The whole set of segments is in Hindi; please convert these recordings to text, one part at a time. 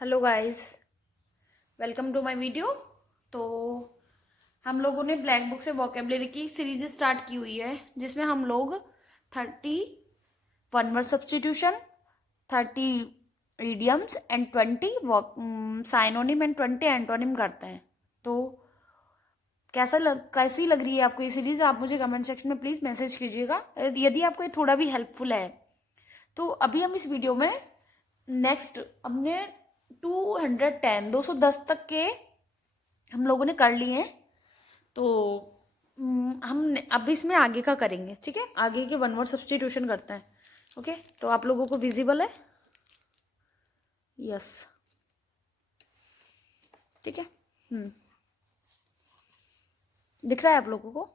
Hello guys, welcome to my video. तो हम लोगों ने ब्लैक बुक से वोकेबलरी की सीरीज स्टार्ट की हुई है, जिसमें हम लोग 30 one word substitution, 30 idioms and 20 synonym and 20 antonym करते हैं। तो कैसी लग रही है आपको ये सीरीज? आप मुझे कमेंट सेक्शन में प्लीज़ मैसेज कीजिएगा यदि आपको ये थोड़ा भी हेल्पफुल है। तो अभी हम इस वीडियो में नेक्स्ट हमने 210 तक के हम लोगों ने कर लिए हैं। तो हम अब इसमें आगे का करेंगे, ठीक है? आगे के वन वर्ड सब्सटीट्यूशन करते हैं। ओके, तो आप लोगों को विजिबल है? यस, ठीक है। दिख रहा है आप लोगों को?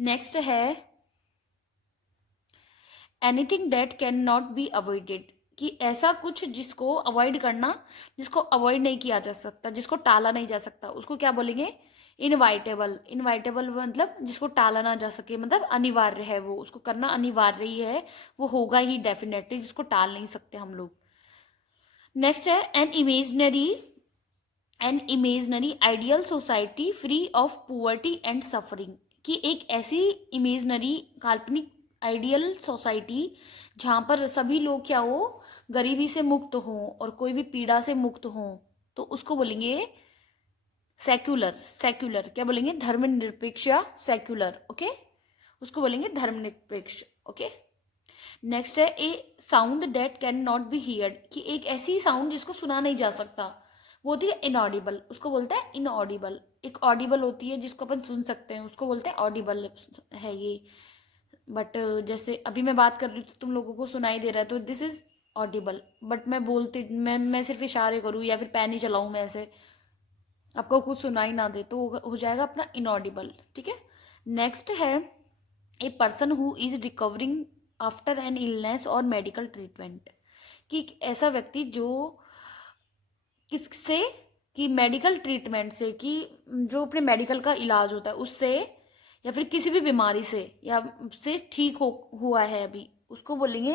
नेक्स्ट है anything that can not be avoided, कि ऐसा कुछ जिसको अवॉइड करना, जिसको अवॉइड नहीं किया जा सकता, जिसको टाला नहीं जा सकता, उसको क्या बोलेंगे? इनवाइटेबल। इनवाइटेबल मतलब जिसको टाला ना जा सके, मतलब अनिवार्य है, वो उसको करना अनिवार्य ही है, वो होगा ही डेफिनेटली, जिसको टाल नहीं सकते हम लोग। नेक्स्ट है an imaginary ideal society free of poverty and suffering, कि एक ऐसी इमेजनरी काल्पनिक आइडियल सोसाइटी जहाँ पर सभी लोग क्या हो, गरीबी से मुक्त हों और कोई भी पीड़ा से मुक्त हों, तो उसको बोलेंगे सेक्युलर। सेक्युलर क्या बोलेंगे? धर्मनिरपेक्ष या सेक्युलर। ओके, उसको बोलेंगे धर्मनिरपेक्ष। ओके। नेक्स्ट है a sound that can not be heard, कि एक ऐसी साउंड जिसको सुना नहीं जा सकता, वो होती है इनऑडिबल, उसको बोलते हैं इनऑडिबल। एक ऑडिबल होती है जिसको अपन सुन सकते हैं, उसको बोलते हैं ऑडिबल है ये। बट जैसे अभी मैं बात कर रही हूँ तो तुम लोगों को सुनाई दे रहा है, तो दिस इज ऑडिबल। बट मैं सिर्फ इशारे करूँ या फिर पैन ही चलाऊँ मैं ऐसे, आपको कुछ सुनाई ना दे, तो हो जाएगा अपना इनऑडिबल, ठीक है। नेक्स्ट है a person who is recovering after an illness और मेडिकल ट्रीटमेंट, कि एक ऐसा व्यक्ति जो किससे, कि मेडिकल ट्रीटमेंट से, कि जो अपने मेडिकल का इलाज होता है उससे, या फिर किसी भी बीमारी से या से ठीक हो हुआ है अभी, उसको बोलेंगे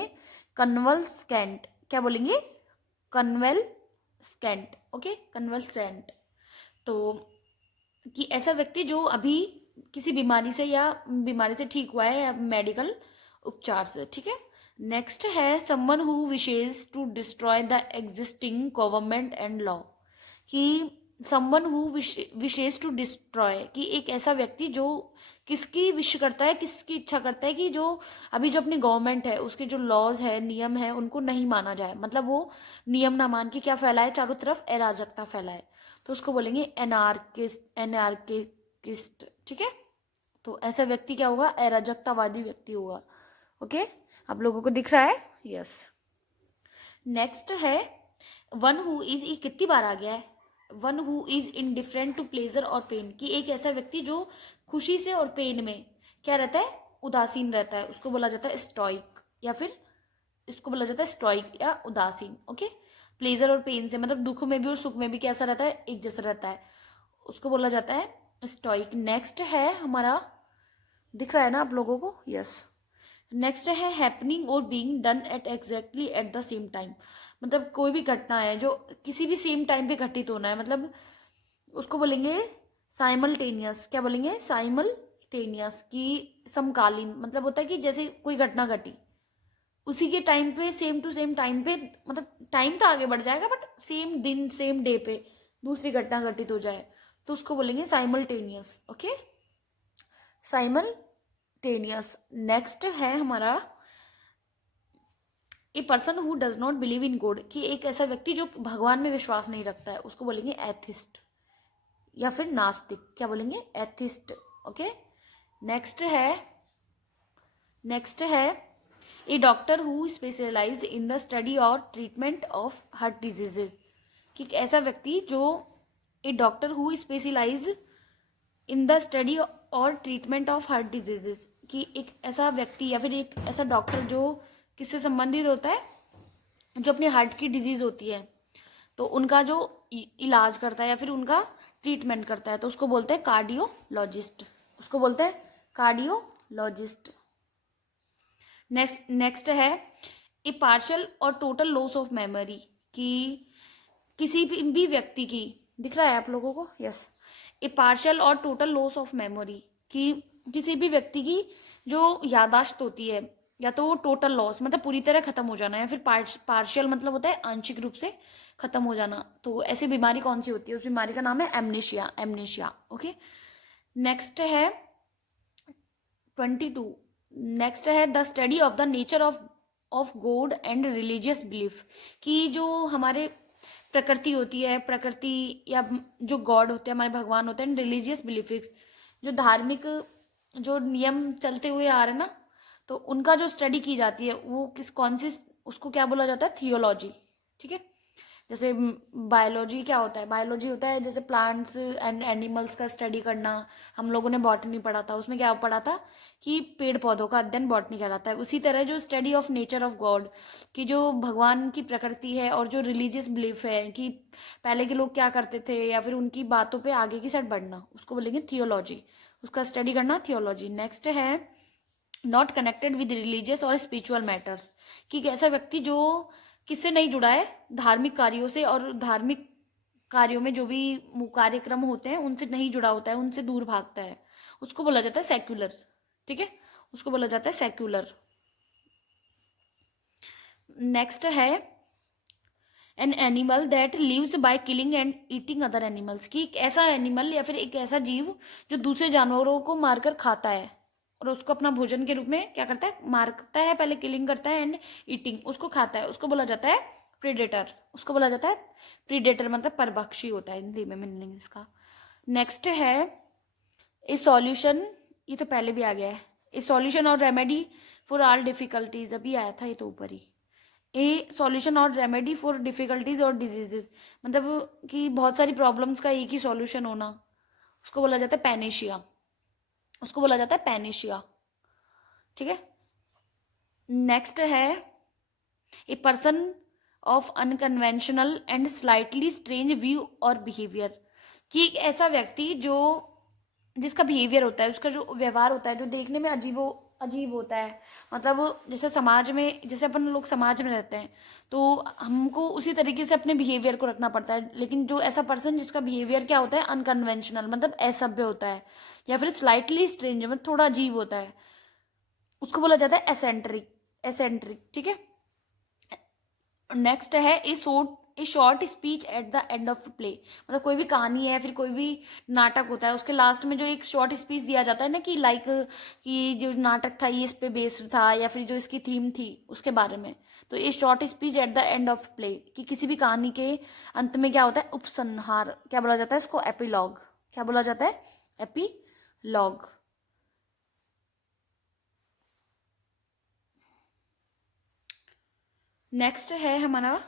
कन्वल्सेंट। क्या बोलेंगे? कन्वेलसेंट। Okay, convalescent. तो कि ऐसा व्यक्ति जो अभी किसी बीमारी से या बीमारी से ठीक हुआ है या मेडिकल उपचार से, ठीक है। नेक्स्ट है someone who wishes to destroy the existing government and law, कि someone who wishes to destroy, कि एक ऐसा व्यक्ति जो किसकी विश करता है, किसकी इच्छा करता है कि जो अभी जो अपनी गवर्नमेंट है उसके जो लॉज है, नियम है, उनको नहीं माना जाए, मतलब वो नियम ना मान के क्या फैलाए, चारों तरफ अराजकता फैलाए, तो उसको बोलेंगे एनार्किस्ट, ठीक है। तो ऐसा व्यक्ति क्या होगा? अराजकतावादी व्यक्ति होगा। ओके, आप लोगों को दिख रहा है? यस। नेक्स्ट है वन हु इज, ये कितनी बार आ गया है? One who is indifferent to pleasure और पेन, कि एक ऐसा व्यक्ति जो खुशी से और पेन में क्या रहता है? उदासीन रहता है, उसको बोला जाता है स्टोइक, या फिर इसको बोला जाता है स्टोइक या उदासीन। ओके, प्लेजर और पेन से मतलब दुख में भी और सुख में भी कैसा रहता है? एक जैसा रहता है, उसको बोला जाता है स्टोइक। नेक्स्ट है हमारा, दिख रहा है ना आप लोगों को? यस। नेक्स्ट है हैपनिंग और being done at exactly at the same time, मतलब कोई भी घटना है जो किसी भी सेम टाइम पे घटित होना है, मतलब उसको बोलेंगे साइमल्टेनियस। क्या बोलेंगे? साइमल्टेनियस, की समकालीन, मतलब होता है कि जैसे कोई घटना घटी उसी के टाइम पे, सेम टू सेम टाइम पे, मतलब टाइम तो आगे बढ़ जाएगा बट सेम दिन सेम डे पे दूसरी घटना घटित हो जाए, तो उसको बोलेंगे साइमल्टेनियस। Okay, simultaneous. नेक्स्ट है हमारा a person who does not believe in God, कि एक ऐसा व्यक्ति जो भगवान में विश्वास नहीं रखता है, उसको बोलेंगे एथिस्ट या फिर नास्तिक। क्या बोलेंगे? एथिस्ट। ओके। नेक्स्ट है नेक्स्ट है a doctor who specialise in the study और ट्रीटमेंट ऑफ हार्ट डिजीजेज, कि एक ऐसा व्यक्ति जो a doctor who specialise in the study और ट्रीटमेंट ऑफ हार्ट डिजीजेज, कि एक ऐसा व्यक्ति या फिर एक ऐसा डॉक्टर जो किससे संबंधित होता है? जो अपनी हार्ट की डिजीज होती है तो उनका जो इलाज करता है या फिर उनका ट्रीटमेंट करता है, तो उसको बोलते हैं कार्डियोलॉजिस्ट। उसको बोलते हैं कार्डियोलॉजिस्ट। नेक्स्ट है ए पार्शियल और टोटल लॉस ऑफ मेमोरी, कि किसी भी व्यक्ति की, दिख रहा है आप लोगों को? यस। ए पार्शियल और टोटल लॉस ऑफ मेमोरी, कि किसी भी व्यक्ति की जो यादाश्त होती है, या तो टोटल लॉस मतलब पूरी तरह खत्म हो जाना, या फिर पार्शियल मतलब होता है आंशिक रूप से खत्म हो जाना। तो ऐसी बीमारी कौन सी होती है? उस बीमारी का नाम है एमनेशिया। Amnesia, okay. नेक्स्ट है 22। नेक्स्ट है the study of the nature of God and religious belief, कि जो हमारे प्रकृति होती है, प्रकृति या जो गॉड होते हैं, हमारे भगवान होते हैं, रिलीजियस बिलीफ, जो धार्मिक जो नियम चलते हुए आ रहे हैं ना, तो उनका जो स्टडी की जाती है वो कौन सी, उसको क्या बोला जाता है? थियोलॉजी। ठीक है। जैसे बायोलॉजी क्या होता है? बायोलॉजी होता है जैसे प्लांट्स एंड एनिमल्स का स्टडी करना। हम लोगों ने बॉटनी पढ़ा था, उसमें क्या पढ़ा था कि पेड़ पौधों का अध्ययन बॉटनी कहलाता है। उसी तरह जो study of nature of God, कि जो भगवान की प्रकृति है और जो रिलीजियस बिलीफ है कि पहले के लोग क्या करते थे, या फिर उनकी बातों पे आगे की साइड बढ़ना, उसको बोलेंगे थियोलॉजी। उसका स्टडी करना थियोलॉजी। नेक्स्ट है नॉट कनेक्टेड विद रिलीजियस और स्पिरिचुअल मैटर्स, कि ऐसा व्यक्ति जो किससे नहीं जुड़ा है? धार्मिक कार्यों से, और धार्मिक कार्यों में जो भी कार्यक्रम होते हैं उनसे नहीं जुड़ा होता है, उनसे दूर भागता है, उसको बोला जाता है सेक्युलर। ठीक है, उसको बोला जाता है सेक्युलर। नेक्स्ट है an animal that lives by killing and eating other animals, कि एक ऐसा एनिमल या फिर एक ऐसा जीव जो दूसरे जानवरों को मारकर खाता है और उसको अपना भोजन के रूप में क्या करता है? मारता है, पहले किलिंग करता है एंड ईटिंग, उसको खाता है, उसको बोला जाता है प्रीडेटर। उसको बोला जाता है प्रीडेटर, मतलब परभक्षी होता है हिंदी में मीनिंग इसका। नेक्स्ट है ए सॉल्यूशन, ये तो पहले भी आ गया है। ए सॉल्यूशन और रेमेडी फॉर ऑल डिफिकल्टीज, अभी आया था ये तो ऊपर ही। ए सॉल्यूशन और रेमेडी फॉर डिफिकल्टीज और डिजीजेज, मतलब कि बहुत सारी प्रॉब्लम्स का एक ही सॉल्यूशन होना, उसको बोला जाता है पैनेशिया। उसको बोला जाता है पैनेशिया। ठीक है। नेक्स्ट है a person of unconventional and slightly strange view और बिहेवियर, कि एक ऐसा व्यक्ति जो जिसका बिहेवियर होता है, उसका जो व्यवहार होता है, जो देखने में अजीब होता है। मतलब जैसे समाज में, जैसे अपन लोग समाज में रहते हैं तो हमको उसी तरीके से अपने बिहेवियर को रखना पड़ता है, लेकिन जो ऐसा पर्सन जिसका बिहेवियर क्या होता है? अनकन्वेंशनल, मतलब असभ्य होता है, या फिर स्लाइटली स्ट्रेंज, मतलब थोड़ा अजीब होता है, उसको बोला जाता है एसेंट्रिक। एसेंट्रिक, ठीक है। नेक्स्ट है ए short speech at the end of play, मतलब कोई भी कहानी है, फिर कोई भी नाटक होता है, उसके लास्ट में जो एक शॉर्ट स्पीच दिया जाता है ना, कि लाइक कि जो नाटक था ये इस पे बेस्ड था, या फिर जो इसकी थीम थी उसके बारे में। तो ये short speech at the end of play, कि किसी भी कहानी के अंत में क्या होता है? उपसंहार, क्या बोला जाता है इसको? एपीलॉग। क्या बोला जाता है? एपीलॉग। नेक्स्ट है हमारा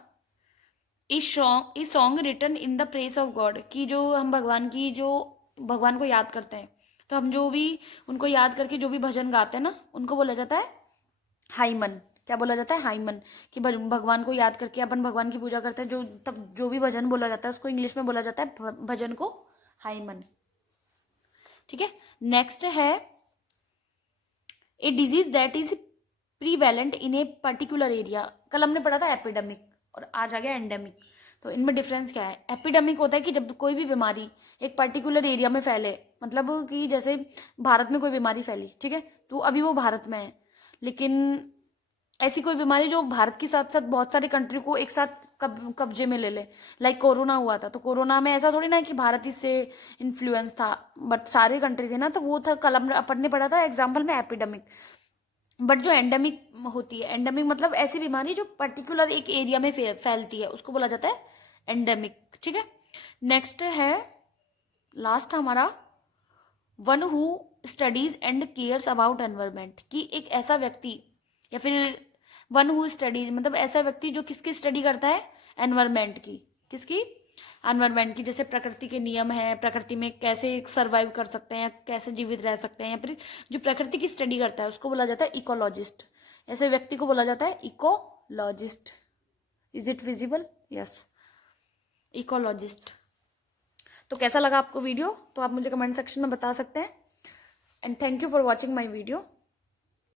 a song written in the praise of God, कि जो हम भगवान को याद करते हैं, तो हम जो भी उनको याद करके जो भी भजन गाते हैं ना, उनको बोला जाता है हाइमन। क्या बोला जाता है? हाइमन। कि भगवान को याद करके अपन भगवान की पूजा करते हैं, जो तब जो भी भजन बोला जाता है उसको इंग्लिश में बोला जाता है भजन को हाइमन। ठीक है। नेक्स्ट है a disease that is prevalent in a particular area. कल हमने पढ़ा था एपिडेमिक, और आज आ गया एंडेमिक। तो इनमें डिफरेंस क्या है? एपिडेमिक होता है कि जब कोई भी बीमारी एक पर्टिकुलर एरिया में फैले, मतलब कि जैसे भारत में कोई बीमारी फैली, ठीक है, तो अभी वो भारत में है, लेकिन ऐसी कोई बीमारी जो भारत के साथ साथ बहुत सारी कंट्री को एक साथ कब्जे में ले ले। लाइक कोरोना हुआ था, तो कोरोना में ऐसा थोड़ी ना कि भारत इससे इन्फ्लुएंस था, बट सारे कंट्री थे ना, तो वो था कल अपन ने पढ़ा था एग्जाम्पल में एपिडेमिक। बट जो एंडेमिक होती है, एंडेमिक मतलब ऐसी बीमारी जो पर्टिकुलर एक एरिया में फैलती है, उसको बोला जाता है एंडेमिक। ठीक है। नेक्स्ट है लास्ट हमारा one who studies and cares about environment, कि एक ऐसा व्यक्ति, या फिर वन हु स्टडीज मतलब ऐसा व्यक्ति जो किसकी स्टडी करता है? एनवायरमेंट की। किसकी? एनवायरमेंट की। जैसे प्रकृति के नियम है, प्रकृति में कैसे सरवाइव कर सकते हैं, कैसे जीवित रह सकते हैं, या फिर जो प्रकृति की स्टडी करता है उसको बोला जाता है इकोलॉजिस्ट। ऐसे व्यक्ति को बोला जाता है ecologist. Is it visible? Yes, ecologist. तो कैसा लगा आपको वीडियो? तो आप मुझे कमेंट सेक्शन में बता सकते हैं। And thank you for watching my video.